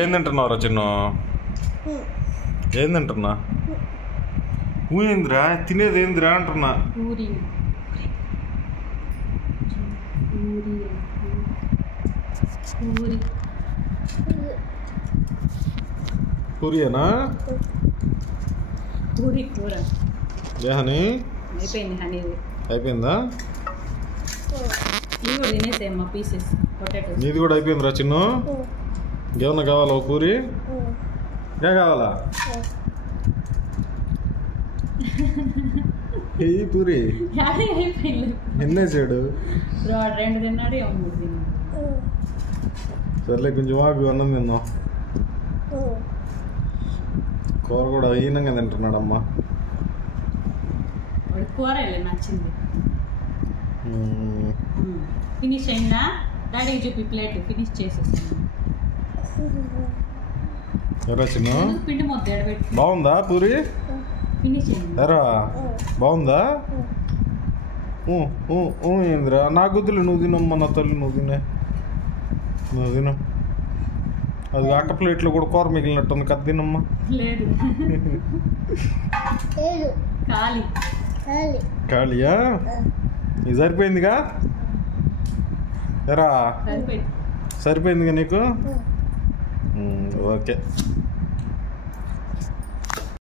ఏం తింటున్నావురా చిన్న? ఏం తింటున్నా? ఏందిరా తినేది? ఏందిరా అంటున్నా. పూరియేనా? పూరి కూర. హనీ అయిపోయింది. హనీ అయిపోయిందా? ఇవి కూడా తినేసేమ్మా పీసెస్. పొటాటో నీది కూడా అయిపోయిందిరా చిన్ను. ఏమన్నా కావాలా? ఓ పూరి ఇంకా కావాలా? ఏ పూరి అయిపోయింది. ఎన్నేసాడు? 2 తిన్నాడు, 3 తిన్నాడు. సర్లే కొంచెం ఆగు, అన్నం తిందాం. కూర కూడా హీనంగా తింటున్నాడమ్మా. వాడు కూర నచ్చింది. ఫినిష్ అయిందా? డాడీకి చూపి ప్లేట్. ఫినిష్ చేసేసాను. ఎరా చిన్న పిండి మొత్తం ఎడబెట్టి. బాగుందా పూరి? ఫినిష్ అయింది. ఎరా బాగుందా? ఏందిరా నా గుద్దులు నువ్వు తినమ్మా. నా తల్లి నువ్వు తిను. అది అక్క ప్లేట్లో కూడా కూర మిగిలినట్టుంది కదా, తినమ్మా. లేదు ఖాళీయా? ఇది సరిపోయిందిగా? ఎరా సరిపోయిందిగా నీకు? ఓకే.